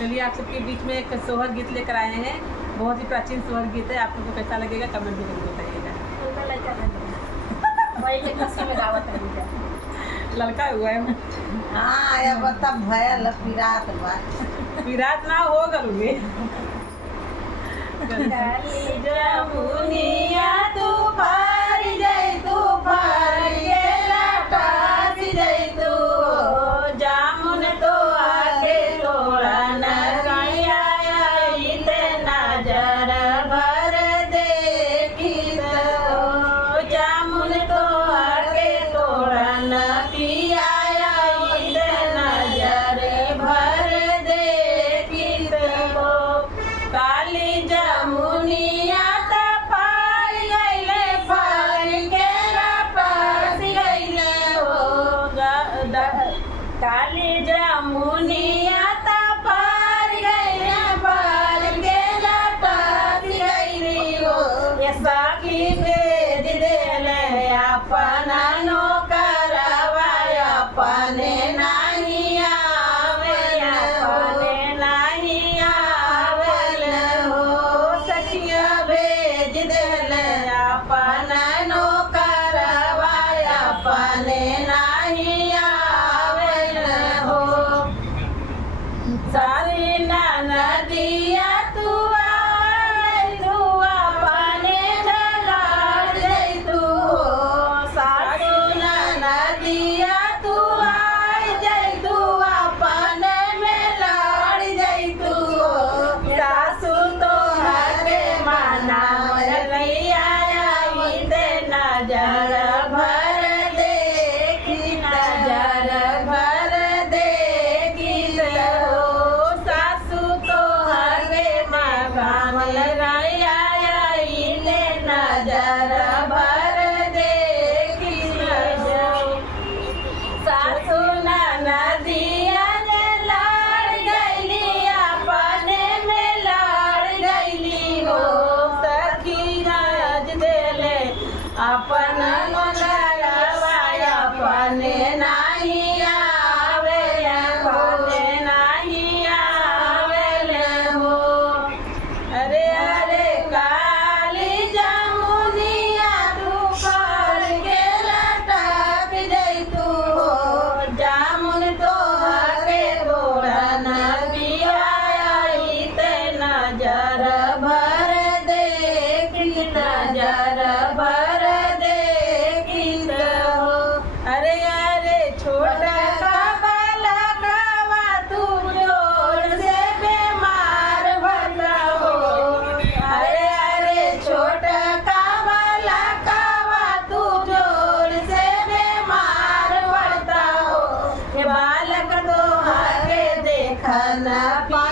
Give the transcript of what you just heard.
चलिए आप सबके बीच में एक सोहर गीत लेकर आए हैं। बहुत ही प्राचीन सोहर गीत है। आप लोगों को कैसा लगेगा कमेंट में जरूर बताइएगा। लड़का हुआ है। हाँ या बता भयल पिरात बा पिरात ना हो गलुगे। जमुनिया तू पार जई तू पार गेला टार जई तू जामुन तो आगे तोड़ा न गया इते नजर भर देखी तो जामुन तो आगे तोड़ा न पिया इते नजर भर देखी तो काली जमुनिया त पार गईले पार केरा पास गईले हो काली जमुनिया त पार गईले पार केरा पास गईली हो ये साकी भेज देले अपना नौकरवा अपने नहीं आवे अपने नहीं आवे हो सखिया भेज देले अपना नौकरवा अपने नहीं आवे हो सारी नदिया तू आए तू अपने ढलाड़ जई तू सासू नदिया तू आए जई तू अपने में लाड़ जई तू सासू तो हरे माना मरलिया दे नजर भर देखी नजर भर देखी हो सासू तो हरे मकान लगाया ले नजर भर देखी सासू नदिया ने लाड़ गईली अपने में लाड़ गईली हो सखी राज देले अपन मनरवा अपने नहीं आवे अपने नहीं आवे हो अरे अरे काली जमुनिया तू पार के लटक जई तू जामुन तो हरे गोड़ा नदिया ते नजर भर देखी नजर भर देखी हो अरे अरे छोटा बाला कावा तू जोड़ से बीमार भला हो अरे अरे छोटा कावाला कावा तू जोड़ से बीमार पड़ता हो ये बालक तो आगे देखा न पा